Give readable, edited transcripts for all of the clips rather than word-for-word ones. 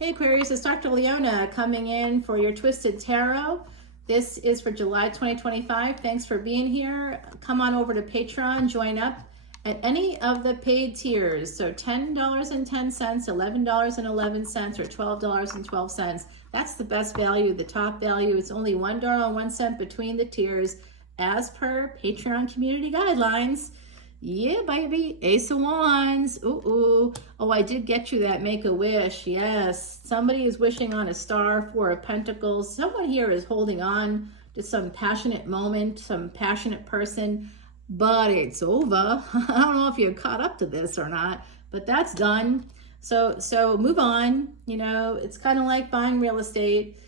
Hey Aquarius, it's Dr. Leona coming in for your Twisted Tarot. This is for July 2025. Thanks for being here. Come on over to Patreon, join up at any of the paid tiers. So $10.10, $11.11, or $12.12. That's the best value, the top value. It's only $1.01 between the tiers as per Patreon community guidelines. Yeah, baby. Ace of Wands. Ooh. Oh, I did get you that Make-A-Wish. Yes. Somebody is wishing on a star. Four of Pentacles. Someone here is holding on to some passionate moment, some passionate person, but it's over. I don't know if you're caught up to this or not, but that's done. So move on. You know, it's kind of like buying real estate.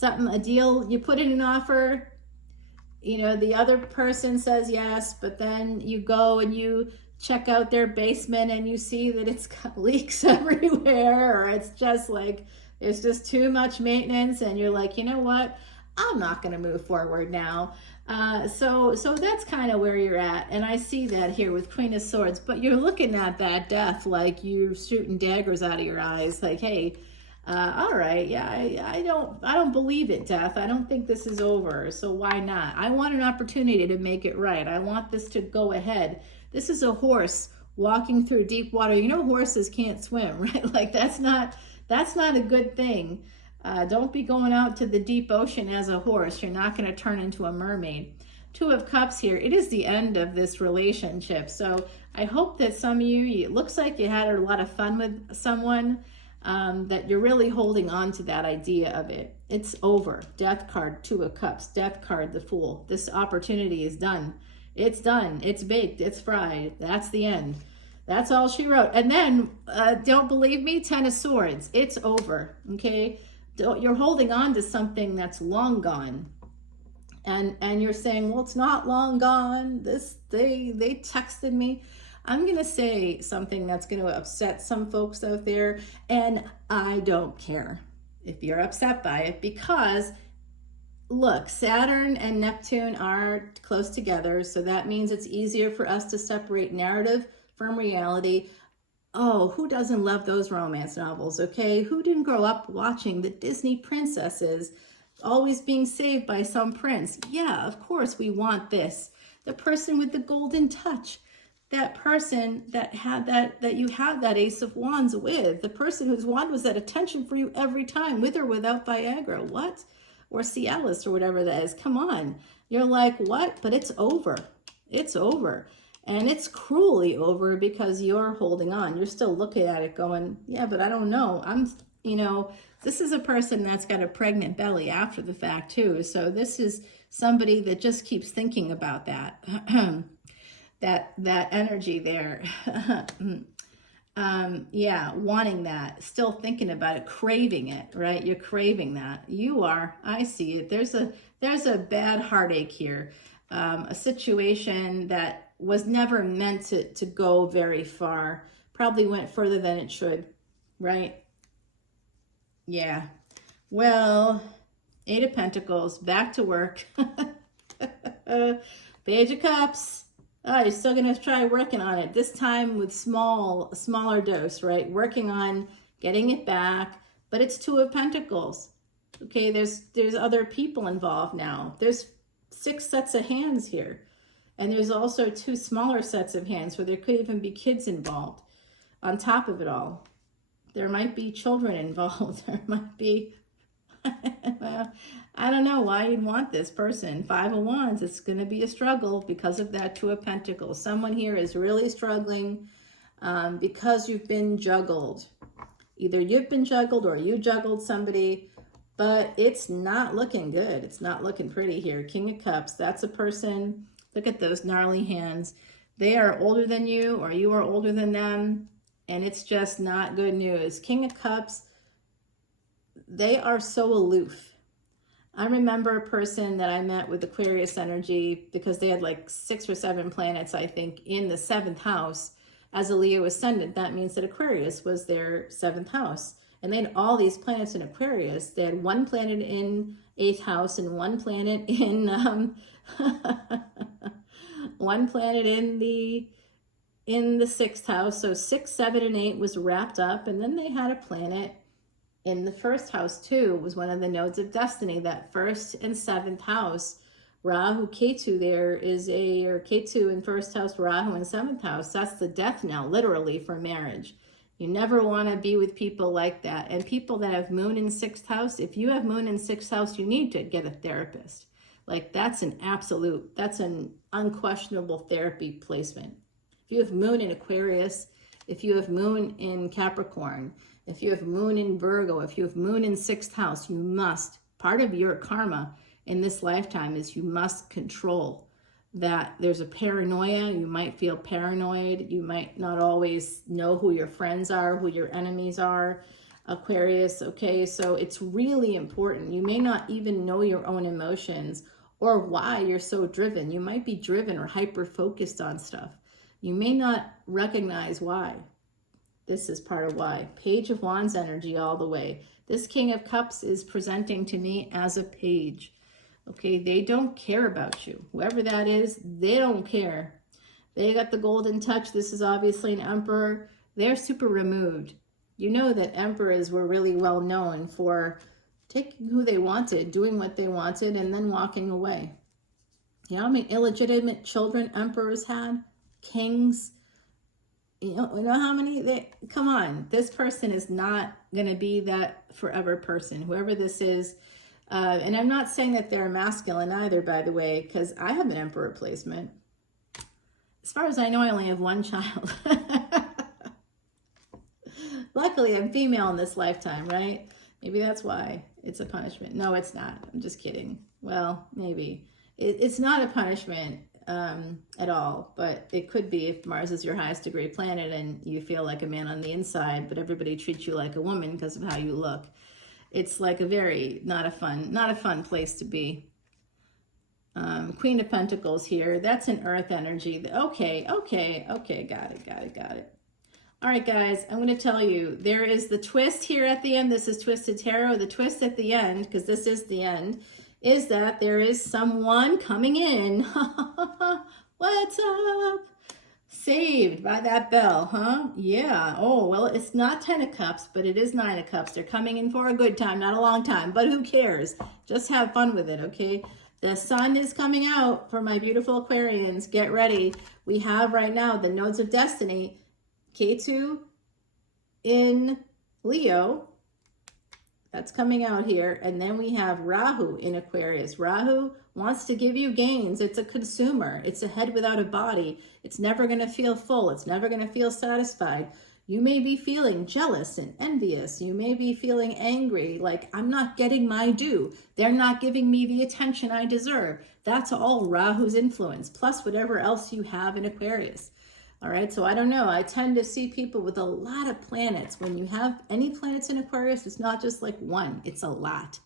A deal, you put in an offer, you know, the other person says yes, but then you go and you check out their basement and you see that it's got leaks everywhere, or it's just like, it's just too much maintenance, and you're like, you know what, I'm not going to move forward now. So that's kind of where you're at. And I see that here with Queen of Swords, but you're looking at that death like you're shooting daggers out of your eyes, like, hey, all right, yeah, I don't believe it, death. I don't think this is over, so why not? I want an opportunity to make it right. I want this to go ahead. This is a horse walking through deep water. You know, horses can't swim, right? Like that's not a good thing. Don't be going out to the deep ocean as a horse. You're not going to turn into a mermaid. Two of Cups here. It is the end of this relationship. So I hope that some of you, it looks like you had a lot of fun with someone, that you're really holding on to that idea of it. It's over. Death card, Two of Cups. Death card, the Fool. This opportunity is done. It's done. It's baked. It's fried. That's the end. That's all she wrote. And then, don't believe me, Ten of Swords. It's over, okay? You're holding on to something that's long gone. And you're saying, well, it's not long gone. They texted me. I'm going to say something that's going to upset some folks out there, and I don't care if you're upset by it, because look, Saturn and Neptune are close together, so that means it's easier for us to separate narrative from reality. Oh, who doesn't love those romance novels, okay? Who didn't grow up watching the Disney princesses always being saved by some prince? Yeah, of course we want this. The person with the golden touch. That person that had that you have that Ace of Wands with, the person whose wand was at attention for you every time, with or without Viagra, what? Or Cialis or whatever that is. Come on. You're like, what? But it's over. It's over. And it's cruelly over because you're holding on. You're still looking at it going, yeah, but I don't know. You know, this is a person that's got a pregnant belly after the fact too. So this is somebody that just keeps thinking about that. that energy there. Yeah, wanting that, still thinking about it, craving it, right? You're craving that. You are. I see it. There's a bad heartache here. A situation that was never meant to go very far. Probably went further than it should, right? Yeah. Well, Eight of Pentacles, back to work. Page of Cups. Oh, you're still going to try working on it, this time with smaller dose, right? Working on getting it back, but it's Two of Pentacles. Okay, there's other people involved now. There's 6 sets of hands here. And there's also 2 smaller sets of hands where there could even be kids involved on top of it all. There might be children involved. There might be, well, I don't know why you'd want this person. Five of Wands, it's going to be a struggle because of that Two of Pentacles. Someone here is really struggling because you've been juggled. Either you've been juggled or you juggled somebody, but it's not looking good. It's not looking pretty here. King of Cups, that's a person. Look at those gnarly hands. They are older than you, or you are older than them, and it's just not good news. King of Cups, they are so aloof. I remember a person that I met with Aquarius energy, because they had like 6 or 7 planets, I think, in the 7th house. As a Leo ascendant, that means that Aquarius was their 7th house. And they had all these planets in Aquarius. They had 1 planet in 8th house and 1 planet in one planet in the 6th house. So 6, 7, and 8 was wrapped up, and then they had a planet in the first house too, was one of the nodes of destiny. That first and seventh house, Rahu Ketu there is or Ketu in first house, Rahu in seventh house. That's the death knell, literally, for marriage. You never want to be with people like that. And people that have moon in sixth house, if you have moon in sixth house, you need to get a therapist. Like, that's an absolute, that's an unquestionable therapy placement. If you have moon in Aquarius, if you have moon in Capricorn, if you have moon in Virgo, if you have moon in sixth house, you must, part of your karma in this lifetime is you must control that. There's a paranoia. You might feel paranoid. You might not always know who your friends are, who your enemies are. Aquarius, okay? So it's really important. You may not even know your own emotions or why you're so driven. You might be driven or hyper-focused on stuff. You may not recognize why. This is part of why. Page of Wands energy all the way. This King of Cups is presenting to me as a page. Okay, they don't care about you. Whoever that is, they don't care. They got the golden touch. This is obviously an emperor. They're super removed. You know that emperors were really well known for taking who they wanted, doing what they wanted, and then walking away. You know how many illegitimate children emperors had? Kings. You know how many? Come on. This person is not going to be that forever person. Whoever this is. And I'm not saying that they're masculine either, by the way, because I have an emperor placement. As far as I know, I only have one child. Luckily, I'm female in this lifetime, right? Maybe that's why it's a punishment. No, it's not. I'm just kidding. Well, maybe. It's not a punishment at all, but it could be if Mars is your highest degree planet and you feel like a man on the inside, but everybody treats you like a woman because of how you look. It's like a very, not a fun place to be. Queen of Pentacles here. That's an earth energy. Okay. Got it. All right, guys, I'm going to tell you, there is the twist here at the end. This is Twisted Tarot. The twist at the end, because this is the end, is that there is someone coming in. What's up? Saved by that bell, huh? Yeah. Oh, well, it's not 10 of Cups, but it is 9 of Cups. They're coming in for a good time, not a long time, but who cares? Just have fun with it, okay? The sun is coming out for my beautiful Aquarians. Get ready. We have right now the nodes of destiny. Ketu in Leo. That's coming out here. And then we have Rahu in Aquarius. Rahu wants to give you gains. It's a consumer. It's a head without a body. It's never going to feel full. It's never going to feel satisfied. You may be feeling jealous and envious. You may be feeling angry, like, I'm not getting my due. They're not giving me the attention I deserve. That's all Rahu's influence, plus whatever else you have in Aquarius. All right, so I don't know. I tend to see people with a lot of planets. When you have any planets in Aquarius, it's not just like one, it's a lot.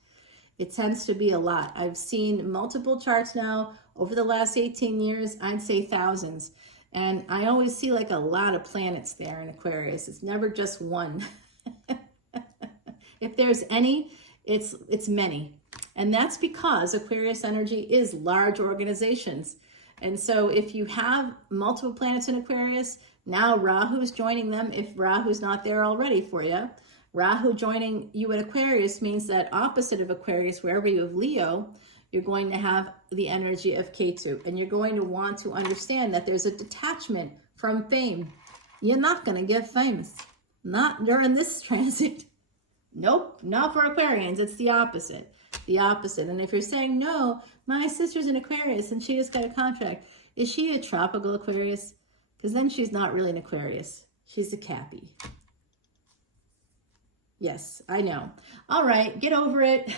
It tends to be a lot. I've seen multiple charts now over the last 18 years, I'd say thousands. And I always see like a lot of planets there in Aquarius. It's never just one. If there's any, it's many. And that's because Aquarius energy is large organizations. And so if you have multiple planets in Aquarius, now Rahu's joining them if Rahu's not there already for you. Rahu joining you at Aquarius means that opposite of Aquarius, wherever you have Leo, you're going to have the energy of Ketu. And you're going to want to understand that there's a detachment from fame. You're not going to get famous. Not during this transit. Nope, not for Aquarians. It's the opposite. The opposite. And if you're saying, no, my sister's an Aquarius and she just got a contract, is she a tropical Aquarius? Because then she's not really an Aquarius. She's a Cappy. Yes, I know. All right, get over it.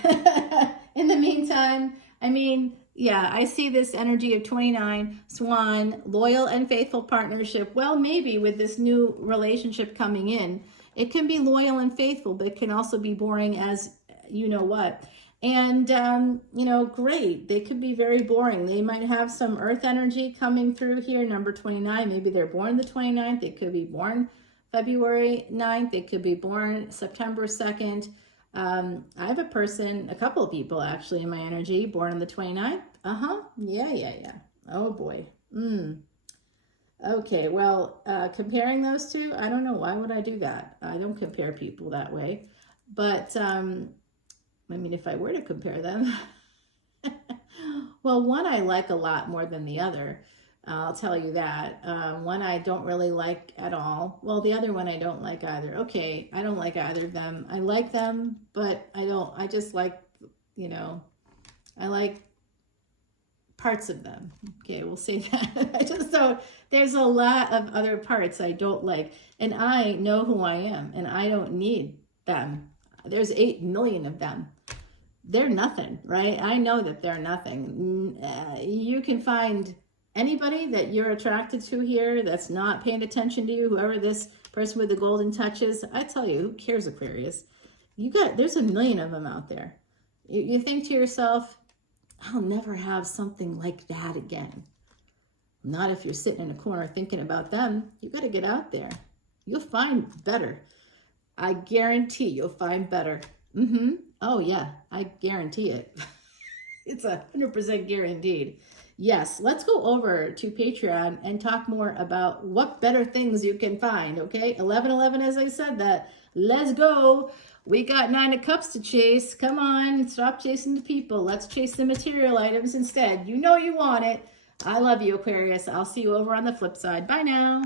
In the meantime, I mean, yeah, I see this energy of 29, Swan, loyal and faithful partnership. Well, maybe with this new relationship coming in, it can be loyal and faithful, but it can also be boring as you know what. And, you know, great. They could be very boring. They might have some earth energy coming through here, number 29. Maybe they're born the 29th. They could be born February 9th. They could be born September 2nd. I have a couple of people actually in my energy born on the 29th. Yeah. Oh boy. Okay, well, comparing those two, I don't know. Why would I do that? I don't compare people that way. But, I mean, if I were to compare them, well, one I like a lot more than the other. I'll tell you that. One I don't really like at all. Well, the other one I don't like either. Okay, I don't like either of them. I like them, but I just like, you know, I like parts of them. Okay, we'll say that. I just don't, there's a lot of other parts I don't like. And I know who I am, and I don't need them. There's 8 million of them. They're nothing, right? I know that they're nothing. You can find anybody that you're attracted to here that's not paying attention to you, whoever this person with the golden touch is. I tell you, who cares, Aquarius? There's a million of them out there. You think to yourself, I'll never have something like that again. Not if you're sitting in a corner thinking about them. You got to get out there. You'll find better. I guarantee you'll find better. Oh yeah, I guarantee it. It's 100% guaranteed. Yes, let's go over to Patreon and talk more about what better things you can find, okay? 1111, as I said that. Let's go. We got 9 of Cups to chase. Come on, stop chasing the people. Let's chase the material items instead. You know you want it. I love you, Aquarius. I'll see you over on the flip side. Bye now.